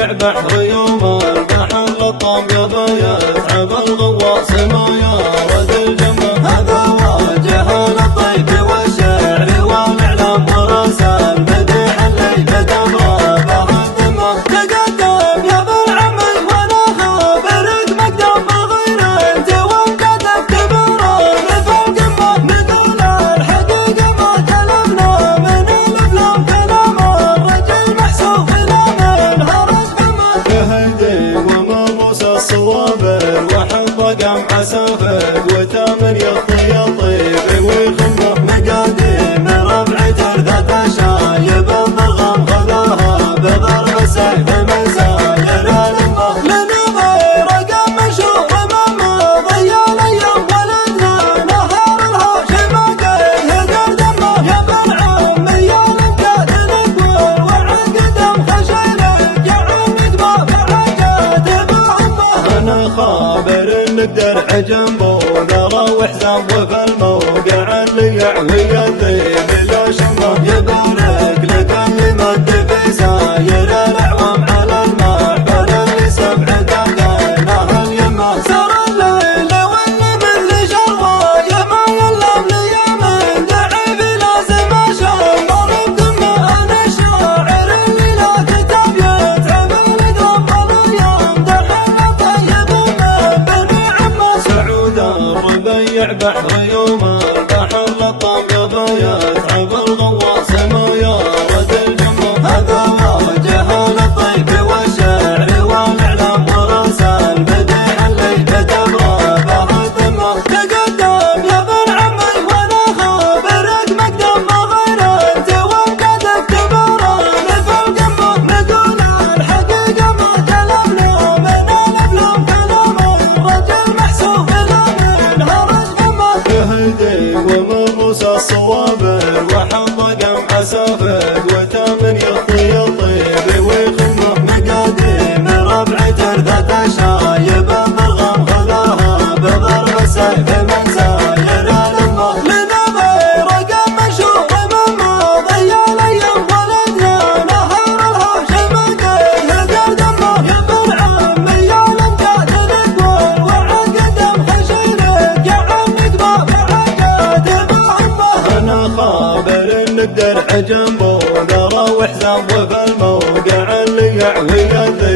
ربيع بحر يوم البحر لطم يتعب الغواص ما يرد الجمع. هذا وجه الطيب والشعر والاعلام ورسم بديع اللي قدم رابه الدمى. تقدم يا ذا العمل وانا خابرك مقدم بغير انت وانقدك كبران في القمه. نقول الحقيقه ما تلفنا من الافلام كلام الرجل محسوب لا من هرج فمه. يهدي ومرموس الصوابر وحب قمع سافر وتامن يطي الطيب ويخمه. مقاديم ربع ترثة شايب الضرغم خذاها بضرب السيف من ساير الامه. لنظير قام مشهور امامه ضيا الايام ولدنا نهار الهاشم قيه قردمه. يا ابن عمي يا لمكات نقول وعقدم خشيلك يا عمك ما بعجات بهمه. انا خابر نقدر عجنبه نرى وحزام وفي الموقع اللي يعوي الذيب لا شمه. يبارك لك اللي مد في ساير الاعوام على المحفل اللي 7 دقايقه اليمه. سر الليل واللي مثل شربه ما يلام لي من دعي لازم اشمر بقمه. انا الشاعر اللي لا كتاب يتعب القلب الايام دخل طيب ومن بني عمه. سعود الربيع بحر يوم البحر لطم يتعب الغواص ما يرد الجمه. هذا وجه الطيب والشعر والاعلام ورسم بديع اللي كتب رابه الدمى. تقدم يا ابن عمي وانا خابرك مقدم غير انت وانقدك كبران في القمه. نقول الحقيقه ما تلفنا من الافلام كلام الرجل محسوب لا من هرج فمه. يهدي ومرموس الصوابر وحب قمع سافر وتامن يطي الطيب ويخمه. مقاديم ربع ترثة شايب الضرغم خذاها بضرب السيف من ساير الامه. لنظير قام مشهور امامه ضيا الايام ولدنا نهار الهاشم قيه قردمه. يا ابن عمي يا لمكات نقول وعقدم خشيلك يا عمك ما بعجات بهمه. انا خابر نقدر عجنبه نرى وحزام وفي الموقع اللي يعوي الذيب